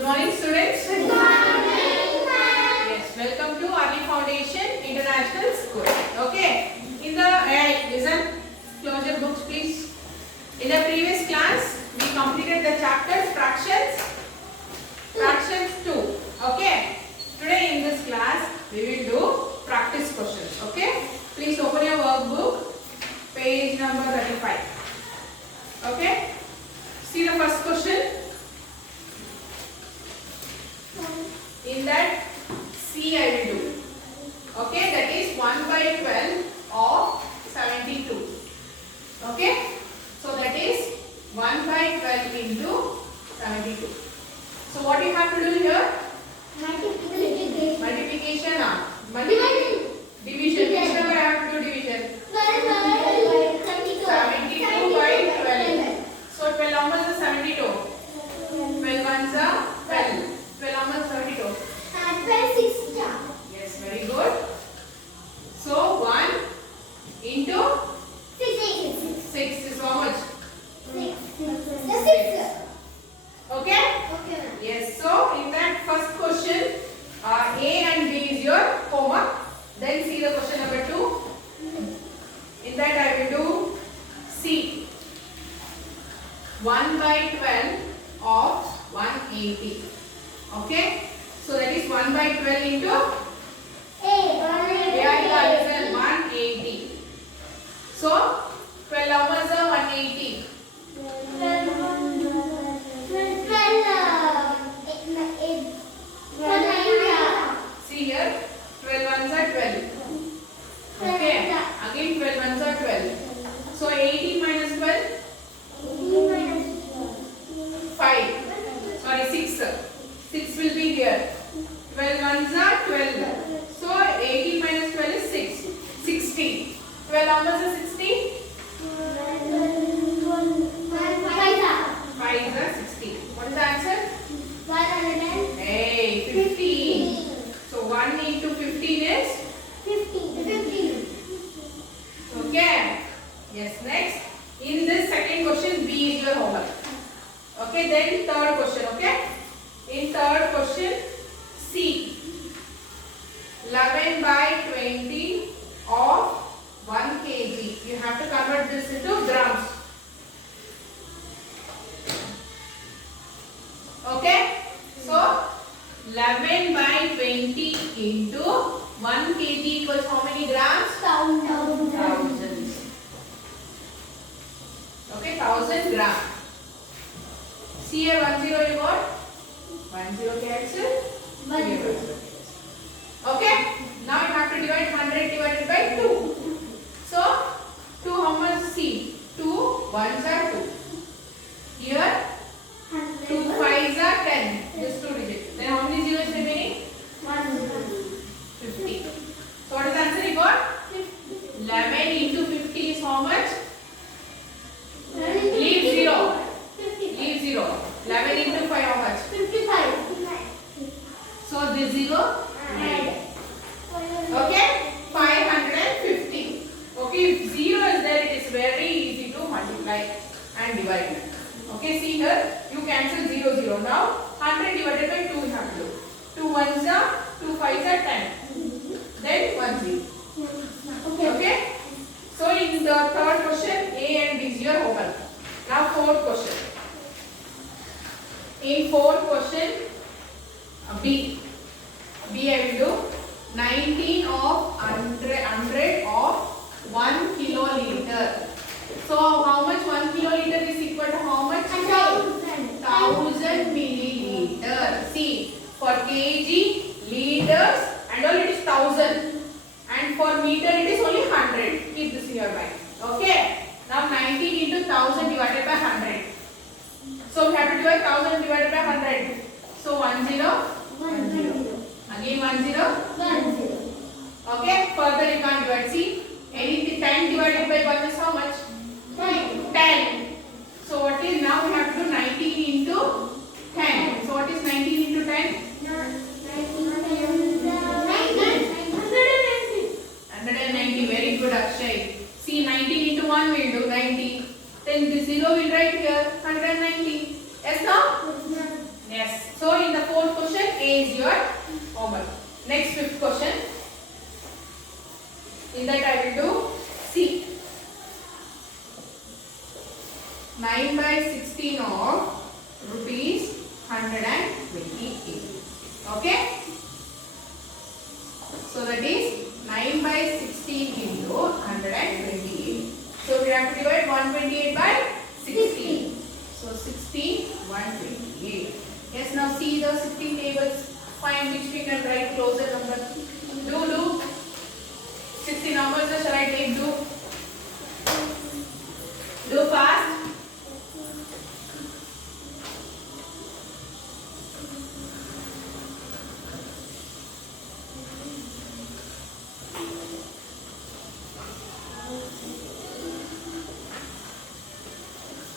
Good morning, students. Good morning. Yes, welcome to Early Foundation International School. Okay. In the listen, close your books, please. In the previous class, we completed the chapters fractions 2. Okay. Today in this class, we will do practice questions. Okay. Please open your workbook, page number 35. Okay. See the first question. In that, C I will do. Okay, that is 1 by 12 of 72. Okay, so that is 1 by 12 into 72. So what you have to do here? Multiplication. Division. Which number I have to do division? 72 by 12. So 12 how much is 72? 12 ones are 12. 12 how much 72? 6. Yes, very good. So 1 into 6 is how much? 6. Okay? Yes. So in that first question, A and B is your homework. Then see the question number 2. In that I will do C. 1 by 12 of 180. Okay? So that is 1 by 12 into listen, 180. So 12 how much are 180? See here, 12 ones are 12. Okay, again 12 ones are 12. So 18 minus 12? 5. Sorry, 6. 6 will be here. 12 ones are 12. So 18 minus 12 is 6. 60. 12 how much is 60? 5 is 60. What is the answer? 115. Hey, 15. So 1 into 15 is? 15. Okay. Yes, next. In this second question, B is your homework. Okay, then third question, okay? In third question, C. 11 by 20 of 1 kg. You have to convert this into grams. Okay? So, 11 by 20 into 1 kg equals how many grams? 1000. Okay, 1000 grams. See here 10 you got? 10 cancel. Okay, now you have to divide 100 divided by 2. So, 2 how much C? 2 ones are 2. Here, 2 fives are 10. Just 2 digits. Then how many zeros remaining? 50. So, what is the answer you got? 11 into 50 is how much? Leave 0. Leave 0. 11 into 5 how much? 55. So, this 0 add. Okay? 550. Okay, if 0 is there, it is very easy to multiply and divide. Okay, see here, you cancel 0, 0. Now, 100 divided by 2 you have to do. 2 ones are, 2 fives are 10. Then 1 0. Okay? So, in the third question, A and B is your homework. Now, fourth question. In fourth question, B I will do 19 of 100 of 1 kiloliter. So how much 1 kiloliter is equal to how much? 1000 milliliter. See, for kg, liters and all it is 1000. And for meter it is only 100. Keep this in your mind. Okay. Now 19 into 1000 divided by 100. So we have to divide 1000 divided by 100. So 10, 10. Again 10. Okay. Further you can divide. See, anything 10 divided by 1 is how much? 10. So what is now we have to do 19 into 10. So what is 19 into 10? 190. Very good, Akshay. See, 19 into 1 we will do 90. Then the 0 will write here 190. Yes, no? Yes. So in the fourth question, A is your homework. Next fifth question. In that I will do C. 9 by 16 of rupees 128. Okay. So that is 9 by 16 into 128. So we have to divide 128 by 16. So 16, 128. Yes, now see the 16 tables. Find which we can write closer number. Do. 60 numbers, shall I take do? Do fast.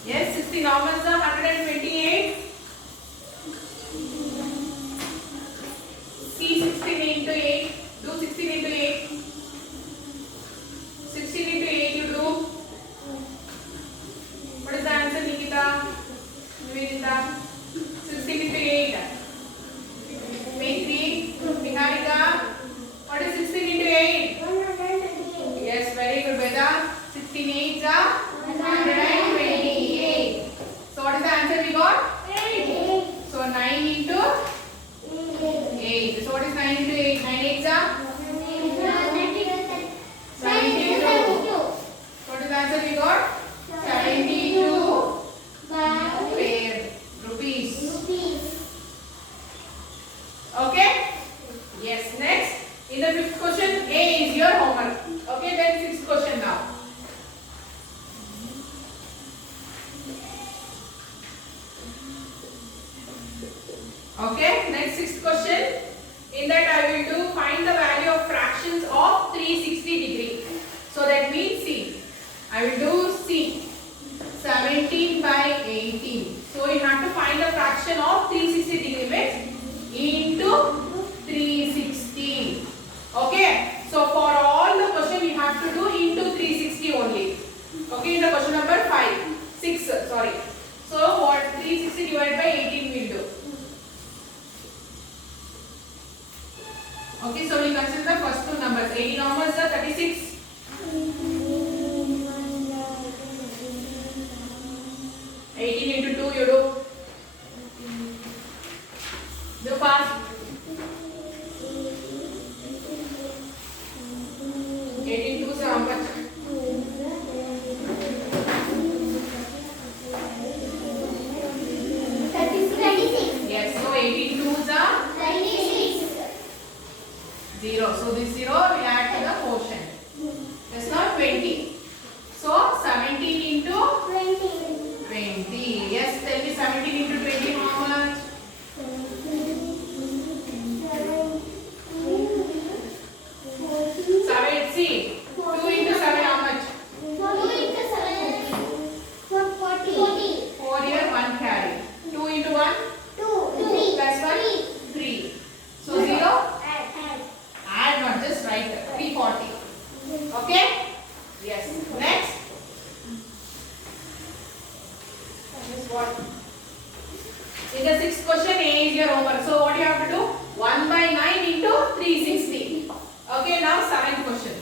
Yes, 60 numbers are 128. See 16 into 8. Do 16 into 8. 16 into 8 you do. What is the answer, Nikita? Nivedita? 16 into 8. Make 3. Niharika? What is 16 into 8? 128. Yes, very good, Veda. 16 8 are 128. So what is the answer we got? 8. So 9 into 8. So what is 9 into 8? 9 8 are 72. What is the answer we got? 72 pair rupees. Okay? Yes, next. In the fifth question, A is your homework. Okay, then sixth question now. Okay, next sixth question. In that I will do find the value of fractions of 360 degree. So that means C. I will do C. 17 by 18. So you have to find the fraction of 360 degree means into 360. Okay. So for all the question we have to do into 360 only. Okay. In the question number 6. Sorry. So what 360 divided by 18 will do. Okay, so we consider the first two numbers. 18 numbers are 36. 18 into 2 you do. Do fast. 18 2 is how much? 36. Yes, so 18 2s are 36. 0. So this 0 we add to the quotient. That's not 20. So 17 into 20. Yes, tell me 17 into 20 how much? 7. See. 2 into 7 how much? 4 here, 1 carry. 2 into 1? Plus 1? 3. So 0? Add, not just write 340. Okay? Yes. Next. This what? In the sixth question, A is your homework. So what you have to do? 1 by 9 into 360. Okay, now seventh question.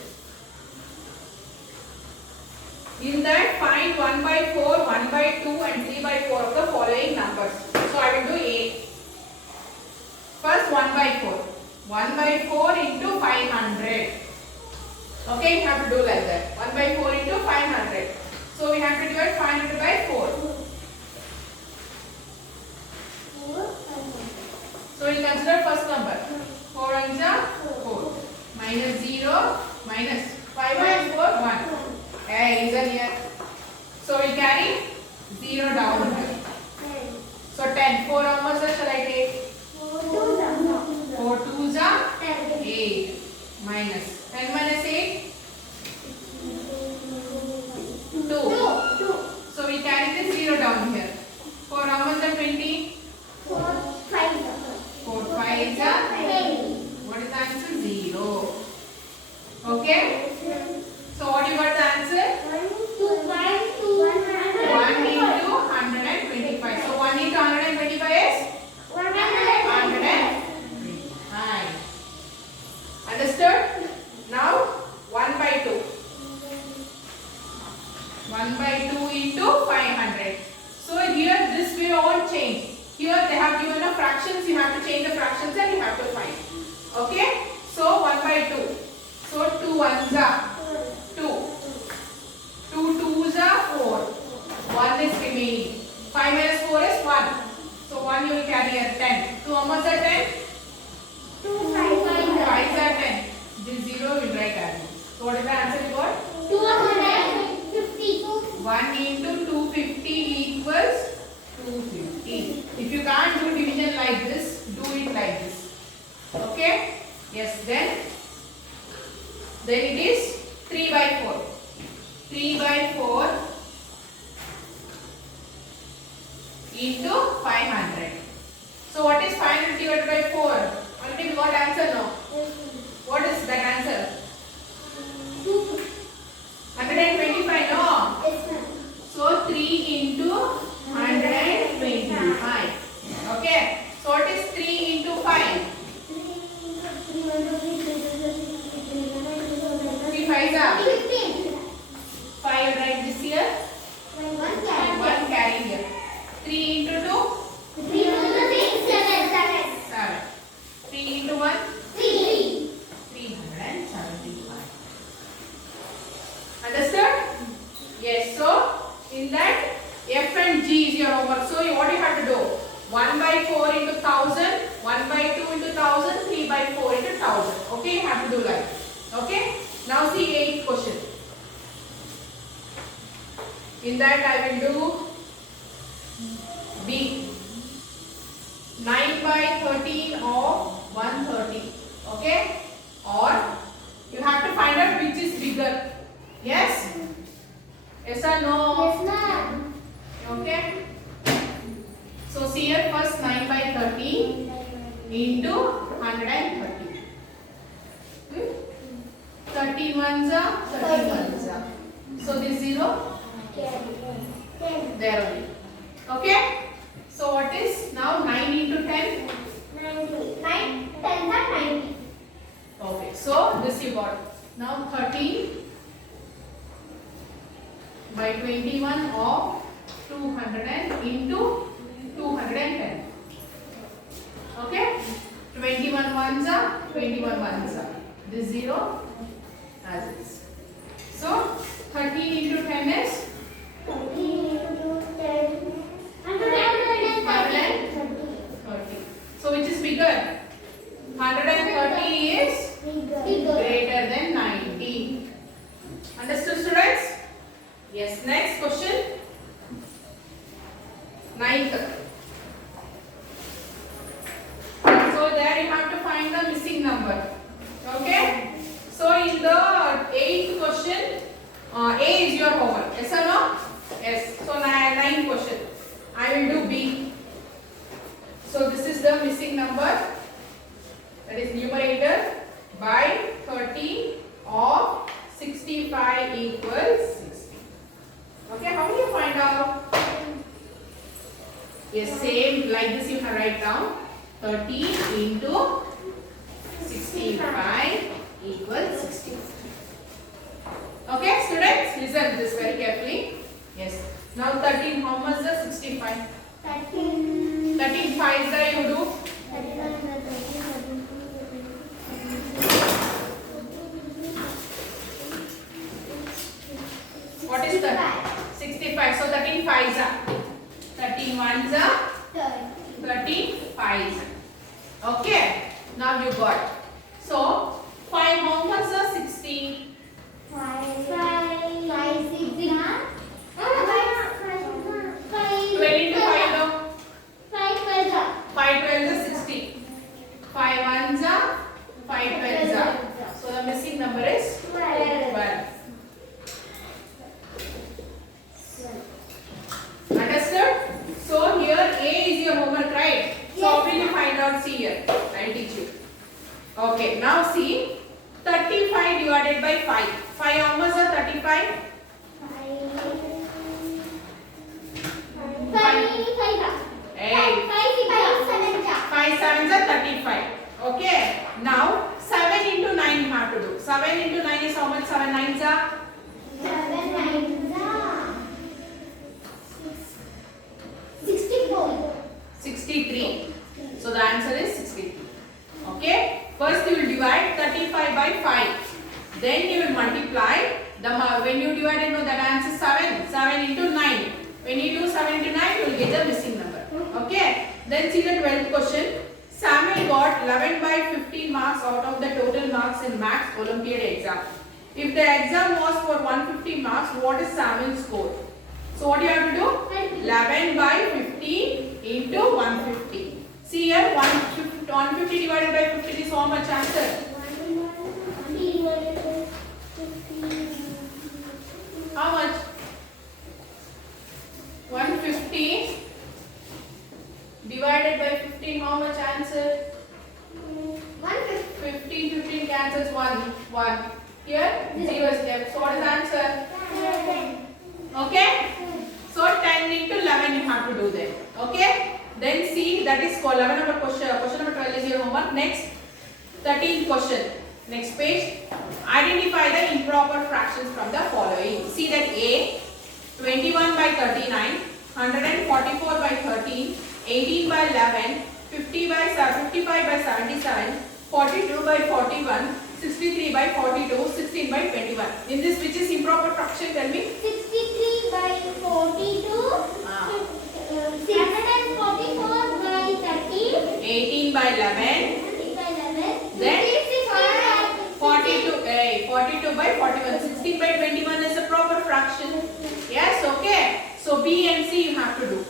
In that, find 1 by 4, 1 by 2 and 3 by 4 of the following numbers. So I will do A. First 1 by 4. 1 by 4 into 500. Okay, you have to do like that. 1 by 4 into 500. So we have to divide 500 by 4. So we will consider first number. 4 and 4. Minus 0, minus 5 minus 4, 1. Hey, reason here. So we carry 0 down. 5 minus 4 is 1. So 1 you will carry here 10. 2 how much are 10? 2 5 5 are 10. This 0 will write as. So what is the answer you got? 250. 1 into 250 equals 250. If you can't do division like this, do it like this. Okay? Yes, then it is 3 by 4. 3 by 4 into 500. So what is 500 divided by 4? Already we got answer now. What is that answer? 125, no? So 3 into 125. Okay. So what is 3 into 5? 3 5s are 5 right this here. 1 carrying here. 3 into 2? 7. 3 into 1? 375. Understood? Yes. So in that F and G is your homework. So what you have to do? 1 by 4 into 1000, 1 by 2 into 1000, 3 by 4 into 1000. Okay, you have to do like. Okay. Now see 8th question. In that I will do B. 9 by 13 of 130. Okay. Or you have to find out which is bigger. Yes? Yes or no? Okay. So see here first 9 by 13 into 130. 13 ones are 13 ones are. So this 0 there only. Okay. So what is now 9 into 10? 9 10 are 90. Okay. So this you got. Now 13 by 21 of 200 into 210. Okay? 21 ones are 21 ones are. This 0 as is. So 13 into 10 is 130. So which is bigger? 130 is greater than 90. Understood, students? Yes. Next question. 9th. So there you have to find the missing number. Okay. So in the 8th question, A is your homework. Yes or no? Yes. So 9th question. I will do B. So this is the missing number. That is numerator by 30 of 65 equals 60. Okay, how do you find out? Yes, same like this you can write down. 30 into 65 equals 60. Okay, students, listen this very carefully. Yes. Now 13, how much is 65? 13 5s are you do? What is that? 65. So 13 5s are. 13 1s are 13 5s. Okay. Now you got. So 5 how much is 60? 5 6 12 into 5 no? 5 12 5 12 is 60. 5 1s are 5 12s are. So the missing number is 12. Understood? So here A is your homework, right? So how will you find out? See here. I will teach you. Okay. Now see 35 divided by 5. 5 how much are 35? 5 sevens are 35. Okay. Now 7 into 9 you have to do. 7 into 9 is how much? 7 9s are 63. So the answer is 63. Okay. First you will divide 35 by 5. Then you will multiply. When you divide it, no, that answer is 7. 7 into 9. When you do 7 into 9, you will get the missing number. Okay. Then see the 12th question. Samuel got 11 by 15 marks out of the total marks in Maths Olympiad exam. If the exam was for 150 marks, what is Samuel's score? So what you have to do? 11 by 15 into 150. See here, 150 divided by 15 is how much answer? 150 divided by 15. How much? 150 divided by 15, how much answer? 150. 15 cancels 1. Here, 0 is left. So what is the answer? 10. Okay? So 10 into 11 you have to do then. Okay? Then see, that is for 11 number question. Question number 12 is your homework. Next, 13th question. Next page. Identify the improper fractions from the following. See that A, 21 by 39, 144 by 13, 18 by 11, 55 by 77, 42 by 41, 63 by 42, 16 by 21. In this, which is improper fraction? Tell me. 63 by 42. 644 by 13. 18 by 11. 18 by 11. Then 65. 42 by 41. 16 by 21 is a proper fraction. Yes, okay. So B and C you have to do.